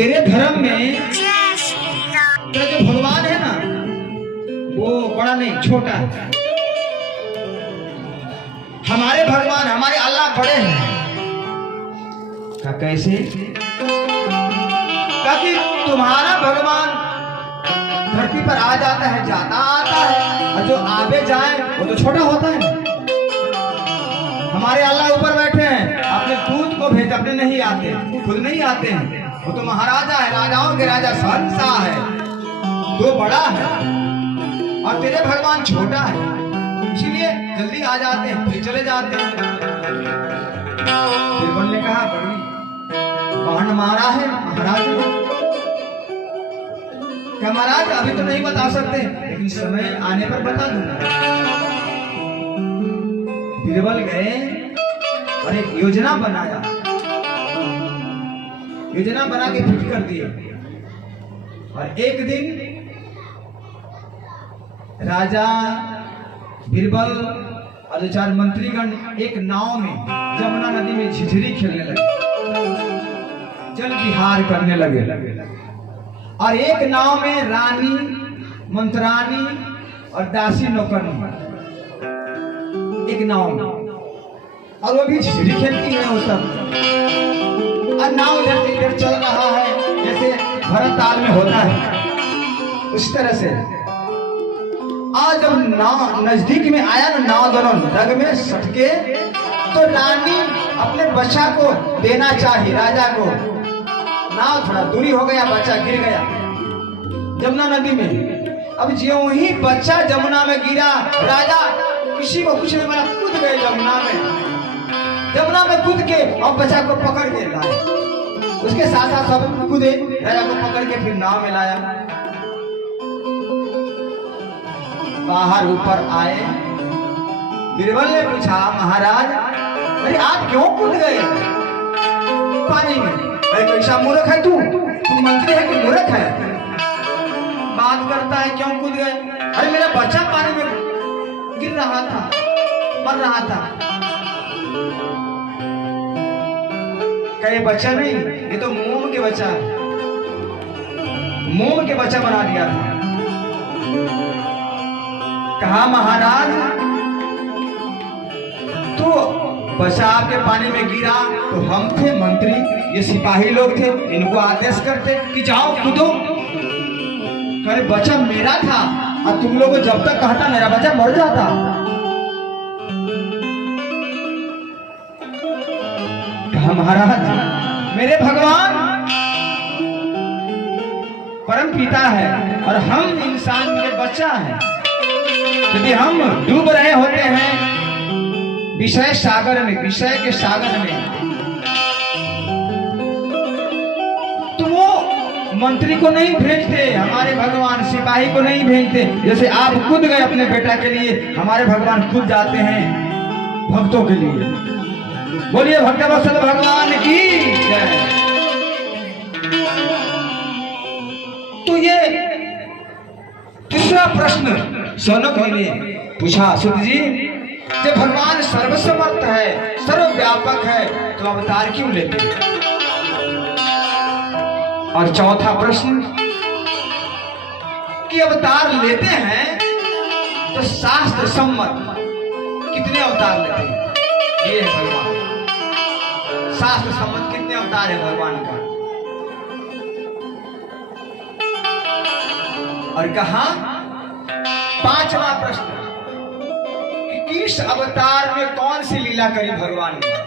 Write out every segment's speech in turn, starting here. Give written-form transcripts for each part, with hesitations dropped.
तेरे धर्म में तेरा जो भगवान है ना वो बड़ा नहीं छोटा है। हमारे भगवान हमारे अल्लाह बड़े हैं। क्या कैसे? क्योंकि तुम्हारा भगवान धरती पर आ जाता है, जाता आता है, और जो आवे जाए वो तो छोटा होता है। हमारे अल्लाह ऊपर बैठे हैं, अपने दूत को भेज, अपने नहीं आते, खुद नहीं आते हैं। वो तो महाराजा है, राजाओं के राजा, शहंशाह है, तो बड़ा है। और तेरे भगवान छोटा है, इसीलिए जल्दी आ जाते हैं फिर चले जाते हैं। बिरबल ने कहा बड़ी बाण मारा है महाराज ने। क्या महाराज अभी तो नहीं बता सकते, लेकिन समय आने पर बता दूंगा। बिरबल गए और एक योजना बनाया, योजना बना के फिट कर दिए। और एक दिन राजा बिरबल और 4 मंत्रीगण एक नाव में जमुना नदी में झिझरी खेलने लगे, जल विहार करने लगे। और एक नाव में रानी, मंत्रानी और दासी नौकरनी, एक नाव में, और वो भी झिझरी खेलती है वो सब। और नाव इधर से इधर चल रहा है जैसे भरत ताल में होता है, उस तरह से। आज जब नाव नजदीक में आया ना, नाव दोनों डग में सटके, तो रानी अपने बच्चा को देना चाहिए राजा को। नाव थोड़ा दूरी हो गया, बच्चा गिर गया जमुना नदी में। अब ज्यों ही बच्चा जमुना में गिरा, राजा किसी को कुछ नहीं बोला, कूद गए जमुना में। जमुना में कूद के और बच्चा को पकड़ के लाए, उसके साथ साथ सब कूदे, राजा को पकड़ के फिर नाव में लाया। बाहर ऊपर आए, बिरबल ने पूछा महाराज अरे आप क्यों कूद गए पानी में? अरे कैसा मूर्ख है तू मंत्री है कि मूर्ख है? बात करता है क्यों कूद गए? अरे मेरा बच्चा पानी में गिर रहा था, मर रहा था। क्या ये बच्चा नहीं, ये तो मोम के बच्चा है, मोम के बच्चा बना दिया था। कहा महाराज तो बच्चा आपके पानी में गिरा तो हम थे मंत्री, ये सिपाही लोग थे, इनको आदेश करते कि जाओ कूदो। अरे बच्चा मेरा था और तुम लोगों जब तक कहता मेरा बच्चा मर जाता। कहा महाराज मेरे भगवान परम पिता है और हम इंसान के बच्चा हैं। यदि हम डूब रहे होते हैं विषय सागर में, विषय के सागर में, तो वो मंत्री को नहीं भेजते, हमारे भगवान सिपाही को नहीं भेजते। जैसे आप कूद गए अपने बेटा के लिए, हमारे भगवान कूद जाते हैं भक्तों के लिए। बोलिए भक्तवत्सल भगवान की जय। तो ये तीसरा प्रश्न शौनक ने पूछा, सुत जी जब भगवान सर्वसमर्थ है, सर्वव्यापक है, तो अवतार क्यों लेते हैं? और चौथा प्रश्न कि अवतार लेते हैं तो शास्त्र सम्मत कितने अवतार लेते हैं? ये है भगवान, शास्त्र सम्मत कितने अवतार है भगवान का? और कहा पांचवा प्रश्न कि किस अवतार में कौन सी लीला करी भगवान ने?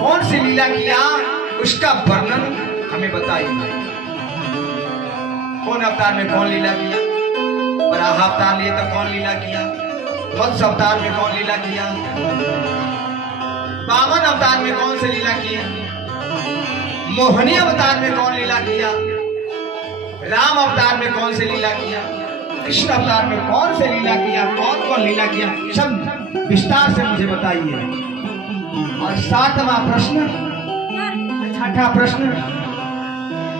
कौन सी लीला किया उसका वर्णन हमें बताइए। कौन अवतार में कौन लीला किया? वराह अवतार लिए तो कौन लीला किया? वत्स अवतार में कौन लीला किया? वामन अवतार में कौन सी लीला किया? मोहनी अवतार में कौन लीला किया? राम अवतार में कौन सी लीला किया? कृष्ण अवतार में कौन सी लीला किया? कौन कौन लीला किया? सब विस्तार से मुझे बताइए। और सातवां प्रश्न, छठा प्रश्न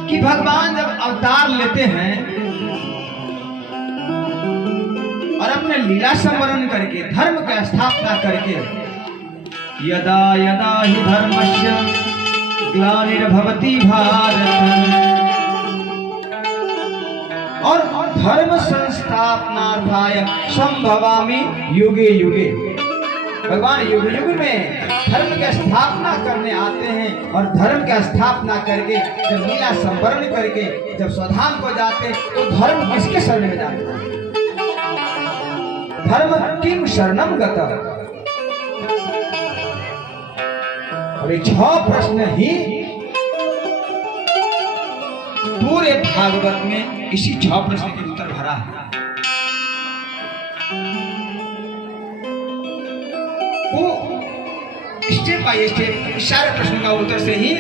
कि भगवान जब अवतार लेते हैं और अपने लीला संवरण करके, धर्म की स्थापना करके, यदा यदा हि धर्मस्य ग्लानिर्भवति भारत और धर्म संस्थापनार्थाय संभवामि युगे युगे। भगवान युग युग में धर्म की स्थापना करने आते हैं और धर्म की स्थापना करके जब लीला संवरण करके जब स्वधाम को जाते तो धर्म किसके शरण में जाते हैं? धर्म किम शरणम गतः। अभी 6 प्रश्न ही पूरे भागवत में इसी 6 प्रश्न के उत्तर भरा है। वो स्टेप बाय स्टेप सारे प्रश्नों का उत्तर से ही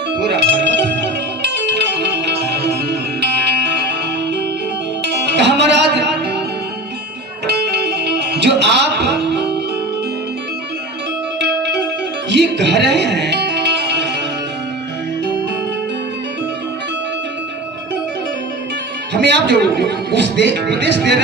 पूरा भागवत। महाराज जो आप ये कह रहे हैं हमें आप जो उपदेश दे रहे